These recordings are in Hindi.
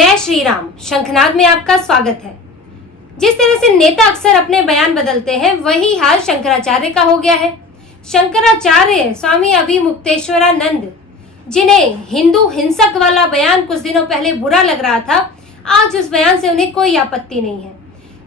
जय श्री राम। शंखनाद में आपका स्वागत है। जिस तरह से नेता अक्सर अपने बयान बदलते हैं, वही हाल शंकराचार्य का हो गया है। शंकराचार्य स्वामी अभिमुक्तेश्वरानंद, जिन्हें हिंदू हिंसक वाला बयान कुछ दिनों पहले बुरा लग रहा था, आज उस बयान से उन्हें कोई आपत्ति नहीं है।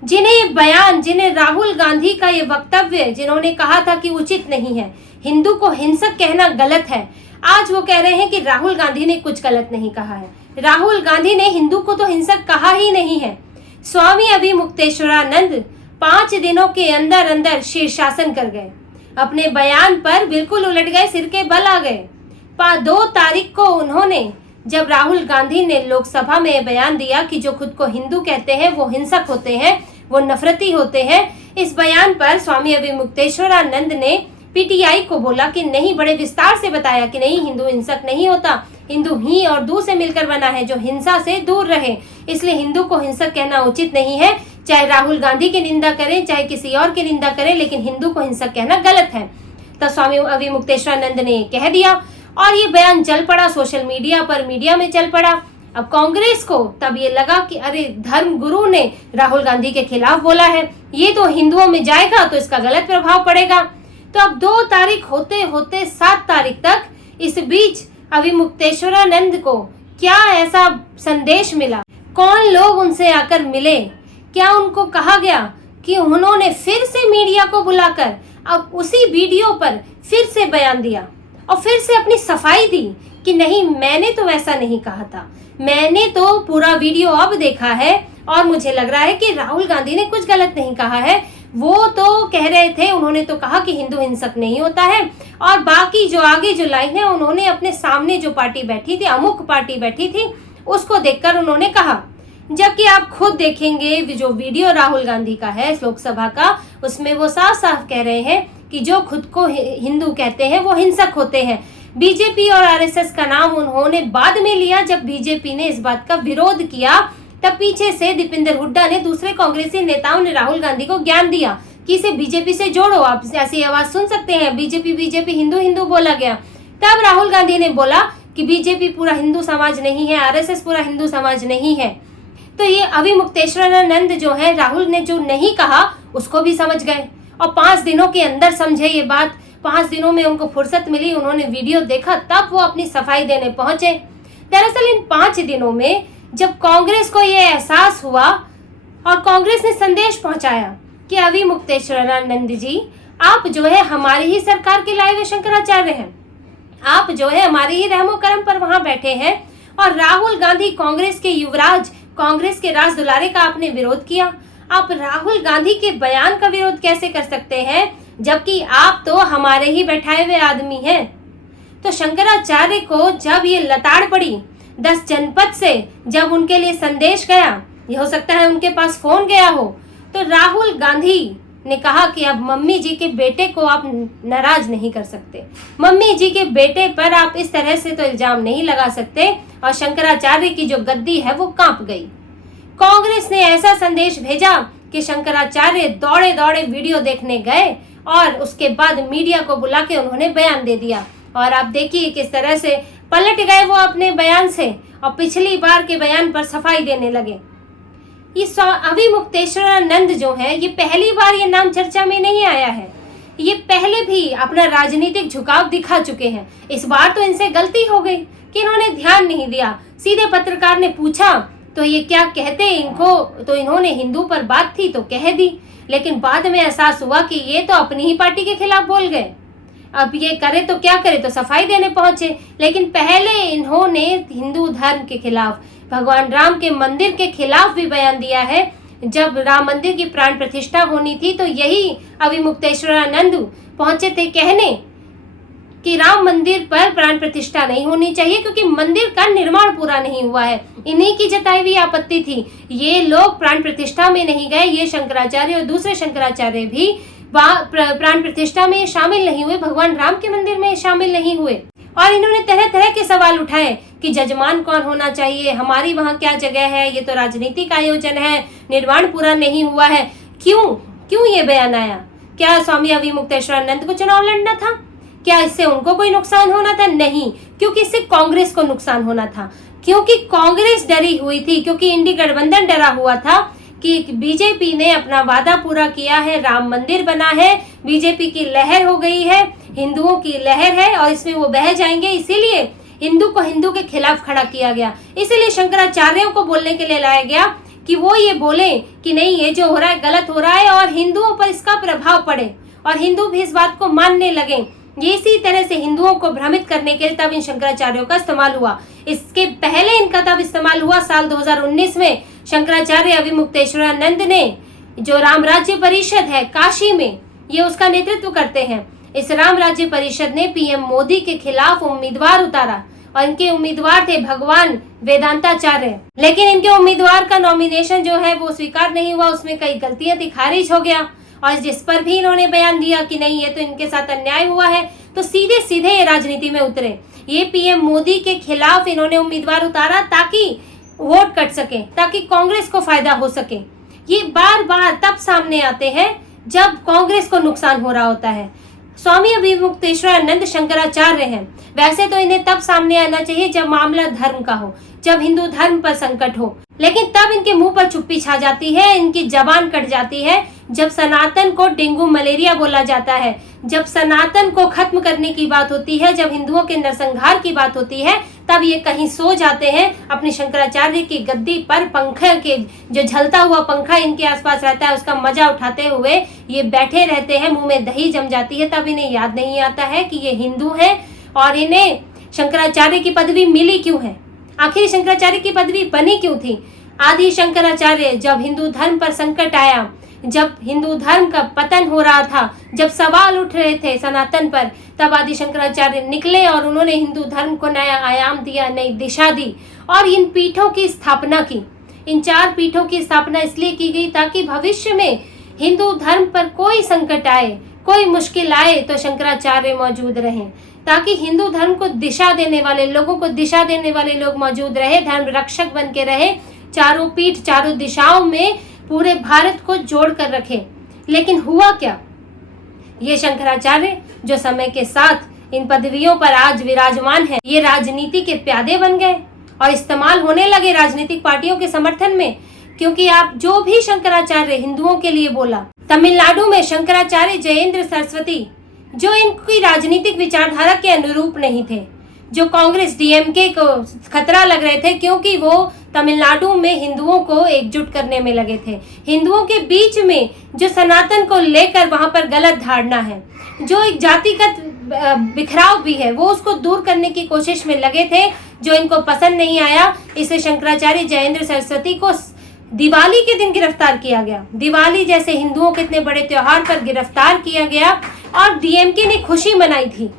जिन्हें राहुल गांधी का ये वक्तव्य, जिन्होंने कहा था कि उचित नहीं है, हिंदू को हिंसक कहना गलत है, आज वो कह रहे हैं कि राहुल गांधी ने कुछ गलत नहीं कहा है। राहुल गांधी ने हिंदू को तो हिंसक कहा ही नहीं है। स्वामी अभिमुक्तेश्वरानंद 5 दिनों के अंदर अंदर शीर्षासन कर गए, अपने बयान पर बिल्कुल उलट गए, सिर के बल आ गए। 2 तारीख को उन्होंने, जब राहुल गांधी ने लोकसभा में बयान दिया कि जो खुद को हिंदू कहते हैं वो हिंसक होते हैं, वो नफरती होते हैं, इस बयान पर स्वामी अभिमुक्तेश्वरानंद ने पीटीआई को बोला कि नहीं, बड़े विस्तार से बताया कि नहीं, हिंदू हिंसक नहीं होता, हिंदू ही और दू से मिलकर बना है जो हिंसा से दूर रहे, इसलिए हिंदू को हिंसक कहना उचित नहीं है। चाहे राहुल गांधी की निंदा करें, चाहे किसी और की निंदा करें, लेकिन हिंदू को हिंसक कहना गलत है। तो स्वामी अभिमुक्तेश्वरानंद ने कह दिया और ये बयान चल पड़ा सोशल मीडिया पर, मीडिया में चल पड़ा। अब कांग्रेस को तब ये लगा कि अरे, धर्म गुरु ने राहुल गांधी के खिलाफ बोला है, ये तो हिंदुओं में जाएगा तो इसका गलत प्रभाव पड़ेगा। तो अब 2 तारीख होते होते 7 तारीख तक, इस बीच अभिमुक्तेश्वरानंद को क्या ऐसा संदेश मिला, कौन लोग उनसे आकर मिले, क्या उनको कहा गया कि उन्होंने फिर से मीडिया को बुलाकर अब उसी वीडियो पर फिर से बयान दिया और फिर से अपनी सफाई दी कि नहीं, मैंने तो वैसा नहीं कहा था, मैंने तो पूरा वीडियो अब देखा है और मुझे लग रहा है कि राहुल गांधी ने कुछ गलत नहीं कहा है। वो तो कह रहे थे, उन्होंने तो कहा कि हिंदू हिंसक नहीं होता है, और बाकी जो आगे जो लाइन है, उन्होंने अपने सामने जो पार्टी बैठी थी, अमुक पार्टी बैठी थी, उसको देखकर उन्होंने कहा। जबकि आप खुद देखेंगे जो वीडियो राहुल गांधी का है लोकसभा का, उसमें वो साफ साफ कह रहे हैं कि जो खुद को हिंदू कहते हैं वो हिंसक होते हैं। बीजेपी और आरएसएस का नाम उन्होंने बाद में लिया, जब बीजेपी ने इस बात का विरोध किया, तब पीछे से दीपेंद्र हुड्डा ने, दूसरे कांग्रेसी नेताओं ने राहुल गांधी को ज्ञान दिया कि इसे बीजेपी से जोड़ो, आप ऐसी आवाज सुन सकते हैं, बीजेपी हिंदू हिंदू बोला गया। तब राहुल गांधी ने बोला कि बीजेपी पूरा हिंदू समाज नहीं है, आरएसएस पूरा हिंदू समाज नहीं है। तो ये अभिमुक्तेश्वरानंद जो है, राहुल ने जो नहीं कहा उसको भी समझ गए और 5 दिनों के अंदर समझे ये बात। 5 दिनों में उनको फुर्सत मिली, उन्होंने वीडियो देखा, तब वो अपनी सफाई देने पहुंचे। दरअसल इन 5 दिनों में जब कांग्रेस को ये एहसास हुआ और कांग्रेस ने संदेश पहुंचाया कि अभिमुक्तेश्वरानंद जी, आप जो है हमारी ही सरकार के लाए हुए शंकराचार्य हैं, आप जो है हमारी ही रहमो करम पर वहां बैठे हैं, और राहुल गांधी कांग्रेस के युवराज, कांग्रेस के राज दुलारे का आपने विरोध किया। आप राहुल गांधी के बयान का विरोध कैसे कर सकते हैं, जबकि आप तो हमारे ही बैठाए हुए आदमी हैं। तो शंकराचार्य को जब ये लताड़ पड़ी 10 जनपद से, जब उनके लिए संदेश गया, ये हो सकता है उनके पास फोन गया हो, तो राहुल गांधी ने कहा कि अब मम्मी जी के बेटे को आप नाराज नहीं कर सकते, मम्मी जी के बेटे पर आप इस तरह से तो इल्जाम नहीं लगा सकते। और शंकराचार्य की जो गद्दी है वो कांप गई। कांग्रेस ने ऐसा संदेश भेजा कि शंकराचार्य दौड़े दौड़े वीडियो देखने गए और उसके बाद मीडिया को बुला के उन्होंने बयान दे दिया। और आप देखिए किस तरह से पलट गए वो अपने बयान से और पिछली बार के बयान पर सफाई देने लगे। ये अभिमुक्तेश्वरानंद जो है, ये पहली बार ये नाम चर्चा में नहीं आया है, ये पहले भी अपना राजनीतिक झुकाव दिखा चुके हैं। इस बार तो इनसे गलती हो गई कि इन्होंने ध्यान नहीं दिया। सीधे पत्रकार ने पूछा तो ये क्या कहते, इनको तो इन्होंने हिंदू पर बात थी तो कह दी, लेकिन बाद में एहसास हुआ कि ये तो अपनी ही पार्टी के खिलाफ बोल गए। अब ये करे तो क्या करे, तो सफाई देने पहुंचे। लेकिन पहले इन्होंने हिंदू धर्म के खिलाफ, भगवान राम के मंदिर के खिलाफ भी बयान दिया है। जब राम मंदिर की प्राण प्रतिष्ठा होनी थी तो यही अभिमुक्तेश्वरानंद पहुंचे थे कहने कि राम मंदिर पर प्राण प्रतिष्ठा नहीं होनी चाहिए, क्योंकि मंदिर का निर्माण पूरा नहीं हुआ है। इन्हीं की जताई हुई आपत्ति थी। ये लोग प्राण प्रतिष्ठा में नहीं गए, ये शंकराचार्य और दूसरे शंकराचार्य भी प्राण प्रतिष्ठा में शामिल नहीं हुए, भगवान राम के मंदिर में शामिल नहीं हुए। और इन्होंने तरह तरह के सवाल उठाए कि जजमान कौन होना चाहिए, हमारी वहाँ क्या जगह है, ये तो राजनीतिक आयोजन है, निर्माण पूरा नहीं हुआ है। क्यों ये बयान आया? क्या स्वामी अभिमुक्तेश्वरानंद को चुनाव लड़ना था? क्या इससे उनको कोई नुकसान होना था? नहीं, क्योंकि इससे कांग्रेस को नुकसान होना था। क्योंकि कांग्रेस डरी हुई थी, क्योंकि इंडी गठबंधन डरा हुआ था कि बीजेपी ने अपना वादा पूरा किया है, राम मंदिर बना है, बीजेपी की लहर हो गई है, हिंदुओं की लहर है और इसमें वो बह जाएंगे, इसीलिए हिंदू को हिंदू के खिलाफ खड़ा किया गया। इसीलिए शंकराचार्यों को बोलने के लिए लाया गया कि वो ये बोले कि नहीं, ये जो हो रहा है गलत हो रहा है और हिंदुओं पर इसका प्रभाव पड़े और हिंदू भी इस बात को मानने लगे। ये इसी तरह से हिंदुओं को भ्रमित करने के लिए तब इन शंकराचार्यों का इस्तेमाल हुआ। इसके पहले इनका तब इस्तेमाल हुआ साल 2019 में। शंकराचार्य अभिमुक्तेश्वरानंद ने, जो राम राज्य परिषद है काशी में, ये उसका नेतृत्व करते हैं। इस राम राज्य परिषद ने पीएम मोदी के खिलाफ उम्मीदवार उतारा और इनके उम्मीदवार थे भगवान वेदांताचार्य। लेकिन इनके उम्मीदवार का नॉमिनेशन जो है वो स्वीकार नहीं हुआ, उसमें कई गलतियां थी, खारिज हो गया। और जिस पर भी इन्होंने बयान दिया कि नहीं, ये तो इनके साथ अन्याय हुआ है, तो सीधे सीधे ये राजनीति में उतरे। ये पीएम मोदी के खिलाफ इन्होंने उम्मीदवार उतारा ताकि वोट कट सके, ताकि कांग्रेस को फायदा हो सके। ये बार बार तब सामने आते हैं जब कांग्रेस को नुकसान हो रहा होता है। स्वामी अभिमुक्तेश्वरानंद शंकराचार्य हैं। वैसे तो इन्हें तब सामने आना चाहिए जब मामला धर्म का हो, जब हिंदू धर्म पर संकट हो, लेकिन तब इनके मुंह पर चुप्पी छा जाती है, इनकी जबान कट जाती है जब सनातन को डेंगू मलेरिया बोला जाता है, जब सनातन को खत्म करने की बात होती है, जब हिंदुओं के नरसंहार की बात होती है, तब ये कहीं सो जाते हैं अपने शंकराचार्य की गद्दी पर। पंखे के जो झलता हुआ पंखा इनके आसपास रहता है उसका मजा उठाते हुए ये बैठे रहते हैं, मुंह में दही जम जाती है। तब इन्हें याद नहीं आता है कि ये हिंदू है और इन्हें शंकराचार्य की पदवी मिली क्यों है, आखिर शंकराचार्य की पदवी बनी क्यों थी। आदि शंकराचार्य, जब हिंदू धर्म पर संकट आया, जब हिंदू धर्म का पतन हो रहा था, जब सवाल उठ रहे थे सनातन पर, तब आदि शंकराचार्य निकले और उन्होंने हिंदू धर्म को नया आयाम दिया, नई दिशा दी और इन पीठों की स्थापना की। इन 4 पीठों की स्थापना इसलिए की गई ताकि भविष्य में हिंदू धर्म पर कोई संकट आए, कोई मुश्किल आए तो शंकराचार्य मौजूद रहें, ताकि हिंदू धर्म को दिशा देने वाले लोगों को दिशा देने वाले लोग मौजूद रहे, धर्म रक्षक बन के रहे, चारों पीठ चारों दिशाओं में पूरे भारत को जोड़ कर रखे। लेकिन हुआ क्या, ये शंकराचार्य जो समय के साथ इन पदवियों पर आज विराजमान है, ये राजनीति के प्यादे बन गए और इस्तेमाल होने लगे राजनीतिक पार्टियों के समर्थन में। क्योंकि आप जो भी शंकराचार्य हिंदुओं के लिए बोला, तमिलनाडु में शंकराचार्य जयेंद्र सरस्वती, जो इनकी राजनीतिक विचारधारा के अनुरूप नहीं थे, जो कांग्रेस डीएमके को खतरा लग रहे थे, क्योंकि वो तमिलनाडु में हिंदुओं को एकजुट करने में लगे थे। हिंदुओं के बीच में जो सनातन को लेकर वहां पर गलत धारणा है, जो एक जातिगत बिखराव भी है, वो उसको दूर करने की कोशिश में लगे थे, जो इनको पसंद नहीं आया। इसे शंकराचार्य जयेंद्र सरस्वती को दिवाली के दिन गिरफ्तार किया गया। दिवाली जैसे हिंदुओं के इतने बड़े त्योहार पर गिरफ्तार किया गया और डीएमके ने खुशी मनाई थी।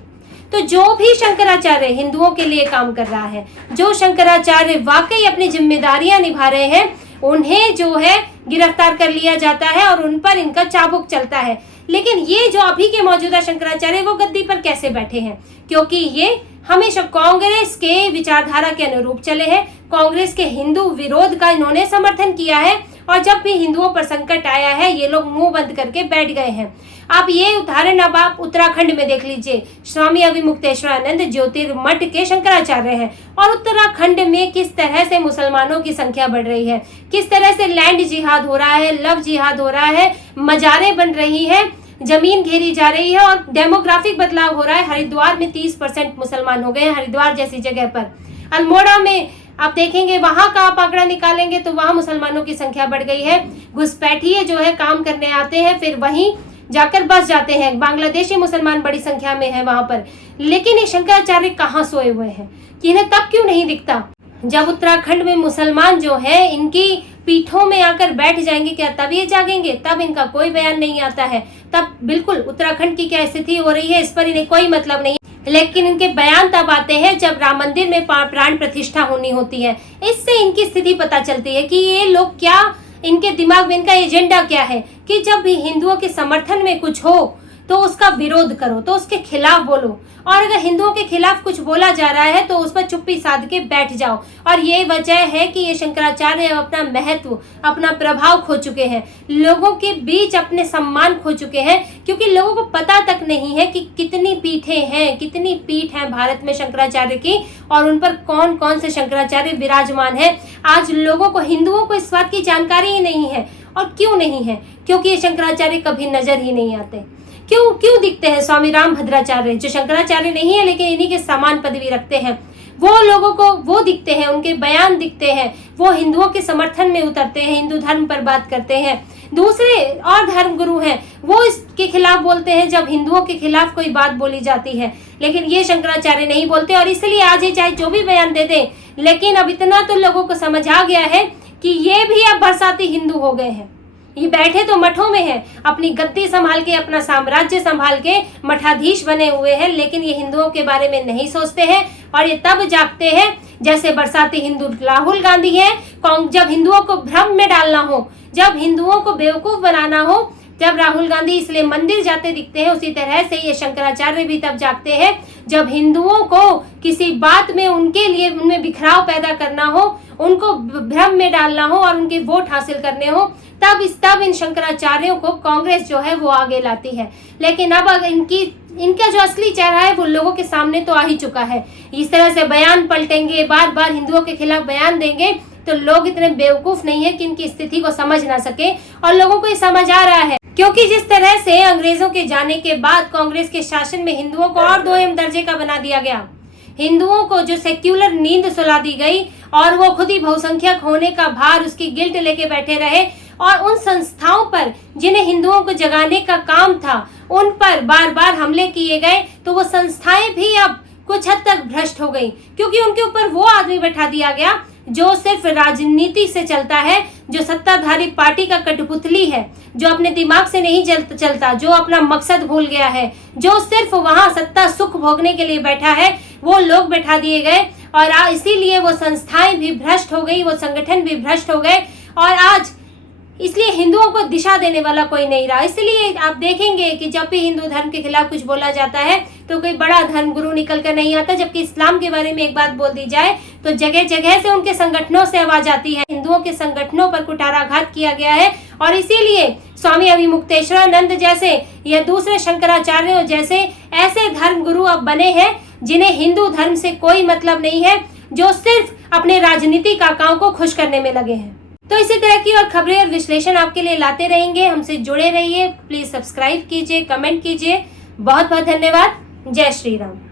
तो जो भी शंकराचार्य हिंदुओं के लिए काम कर रहा है, जो शंकराचार्य वाकई अपनी जिम्मेदारियां निभा रहे हैं, उन्हें जो है गिरफ्तार कर लिया जाता है और उन पर इनका चाबुक चलता है। लेकिन ये जो अभी के मौजूदा शंकराचार्य वो गद्दी पर कैसे बैठे हैं, क्योंकि ये हमेशा कांग्रेस के विचारधारा के अनुरूप चले हैं। कांग्रेस के हिंदू विरोध का इन्होंने समर्थन किया है और जब भी हिंदुओं पर संकट आया है ये लोग मुंह बंद करके बैठ गए हैं। आप ये उदाहरण अब आप उत्तराखंड में देख लीजिए। स्वामी अभिमुक्तेश्वरानंद ज्योतिर्मठ के शंकराचार्य हैं और उत्तराखंड में किस तरह से मुसलमानों की संख्या बढ़ रही है, किस तरह से लैंड जिहाद हो रहा है, लव जिहाद हो रहा है, मजारें बन रही है, जमीन घेरी जा रही है और डेमोग्राफिक बदलाव हो रहा है। हरिद्वार में 30% मुसलमान हो गए हैं, हरिद्वार जैसी जगह पर। अल्मोड़ा में आप देखेंगे, वहां का आप आंकड़ा निकालेंगे तो वहां मुसलमानों की संख्या बढ़ गई है। घुसपैठिए जो है काम करने आते हैं, फिर वहीं जाकर बस जाते हैं। बांग्लादेशी मुसलमान बड़ी संख्या में है वहां पर। लेकिन ये शंकराचार्य कहाँ सोए हुए हैं कि इन्हें तब क्यों नहीं दिखता जब उत्तराखंड में मुसलमान जो है इनकी पीठों में आकर बैठ जाएंगे, क्या तब ये जागेंगे? तब इनका कोई बयान नहीं आता है। तब बिल्कुल उत्तराखंड की क्या स्थिति हो रही है इस पर इन्हें कोई मतलब नहीं। लेकिन इनके बयान तब आते हैं जब राम मंदिर में प्राण प्रतिष्ठा होनी होती है। इससे इनकी स्थिति पता चलती है कि ये लोग क्या, इनके दिमाग में इनका एजेंडा क्या है कि जब भी हिंदुओं के समर्थन में कुछ हो, तो उसका विरोध करो, तो उसके खिलाफ बोलो। और अगर हिंदुओं के खिलाफ कुछ बोला जा रहा है तो उस पर चुप्पी साध के बैठ जाओ। और ये वजह है कि ये शंकराचार्य अपना महत्व, अपना प्रभाव खो चुके हैं, लोगों के बीच अपने सम्मान खो चुके हैं, क्योंकि लोगों को पता तक नहीं है कि कितनी पीठें हैं, कितनी पीठ है भारत में शंकराचार्य की, और उन पर कौन कौन से शंकराचार्य विराजमान है। आज लोगों को, हिंदुओं को इस बात की जानकारी ही नहीं है। और क्यों नहीं है? क्योंकि ये शंकराचार्य कभी नजर ही नहीं आते। क्यों दिखते हैं स्वामी रामभद्राचार्य, जो शंकराचार्य नहीं है लेकिन इन्हीं के समान पदवी रखते हैं, वो लोगों को वो दिखते हैं, उनके बयान दिखते हैं, वो हिंदुओं के समर्थन में उतरते हैं, हिंदू धर्म पर बात करते हैं। दूसरे और धर्म गुरु हैं, वो इसके खिलाफ बोलते हैं जब हिंदुओं के खिलाफ कोई बात बोली जाती है, लेकिन ये शंकराचार्य नहीं बोलते। और इसलिए आज ये चाहे जो भी बयान दे दे, लेकिन अब इतना तो लोगों को समझ आ गया है कि ये भी अब बरसाती हिंदू हो गए हैं। ये बैठे तो मठों में हैं, अपनी गद्दी संभाल के, अपना साम्राज्य संभाल के मठाधीश बने हुए हैं, लेकिन ये हिंदुओं के बारे में नहीं सोचते हैं। और ये तब जागते हैं जैसे बरसाती हिंदू राहुल गांधी है। जब हिंदुओं को भ्रम में डालना हो, जब हिंदुओं को बेवकूफ बनाना हो, जब राहुल गांधी इसलिए मंदिर जाते दिखते हैं, उसी तरह से ये शंकराचार्य भी तब जागते हैं जब हिंदुओं को किसी बात में उनके लिए, उनमें बिखराव पैदा करना हो, उनको भ्रम में डालना हो और उनके वोट हासिल करने हो, तब इन शंकराचार्यों को कांग्रेस जो है वो आगे लाती है। लेकिन अब इनका जो असली चेहरा है वो लोगों के सामने तो आ ही चुका है। इस तरह से बयान पलटेंगे, बार बार हिंदुओं के खिलाफ बयान देंगे, तो लोग इतने बेवकूफ नहीं है कि इनकी स्थिति को समझ ना सके। और लोगों को ये समझ आ रहा है, क्योंकि जिस तरह से अंग्रेजों के जाने के बाद कांग्रेस के शासन में हिंदुओं को और 2M दर्जे का बना दिया गया, हिंदुओं को जो सेक्युलर नींद सुला दी गई, और वो खुद ही बहुसंख्यक होने का भार, उसकी गिल्ट लेके बैठे रहे, और उन संस्थाओं पर जिन्हें हिंदुओं को जगाने का काम था, उन पर बार बार हमले किए गए, तो वो संस्थाएं भी अब कुछ हद तक भ्रष्ट हो गई, क्योंकि उनके ऊपर वो आदमी बैठा दिया गया जो सिर्फ राजनीति से चलता है, जो सत्ताधारी पार्टी का कठपुतली है, जो अपने दिमाग से नहीं चलता, जो अपना मकसद भूल गया है, जो सिर्फ वहां सत्ता सुख भोगने के लिए बैठा है, वो लोग बैठा दिए गए। और इसीलिए वो संस्थाएं भी भ्रष्ट हो गई, वो संगठन भी भ्रष्ट हो गए, और आज इसलिए हिंदुओं को दिशा देने वाला कोई नहीं रहा। इसलिए आप देखेंगे कि जब भी हिंदू धर्म के खिलाफ कुछ बोला जाता है तो कोई बड़ा धर्म गुरु निकल कर नहीं आता, जबकि इस्लाम के बारे में एक बात बोल दी जाए तो जगह जगह से उनके संगठनों से आवाज आती है। हिंदुओं के संगठनों पर कुठाराघात किया गया है, और इसीलिए स्वामी अभिमुक्तेश्वरानंद जैसे या दूसरे शंकराचार्यों जैसे ऐसे धर्म गुरु अब बने हैं जिन्हें हिंदू धर्म से कोई मतलब नहीं है, जो सिर्फ अपने राजनीतिक आकाओं को खुश करने में लगे हैं। तो इसी तरह की और खबरें और विश्लेषण आपके लिए लाते रहेंगे। हमसे जुड़े रहिए, प्लीज सब्सक्राइब कीजिए, कमेंट कीजिए। बहुत बहुत धन्यवाद। जय श्री राम।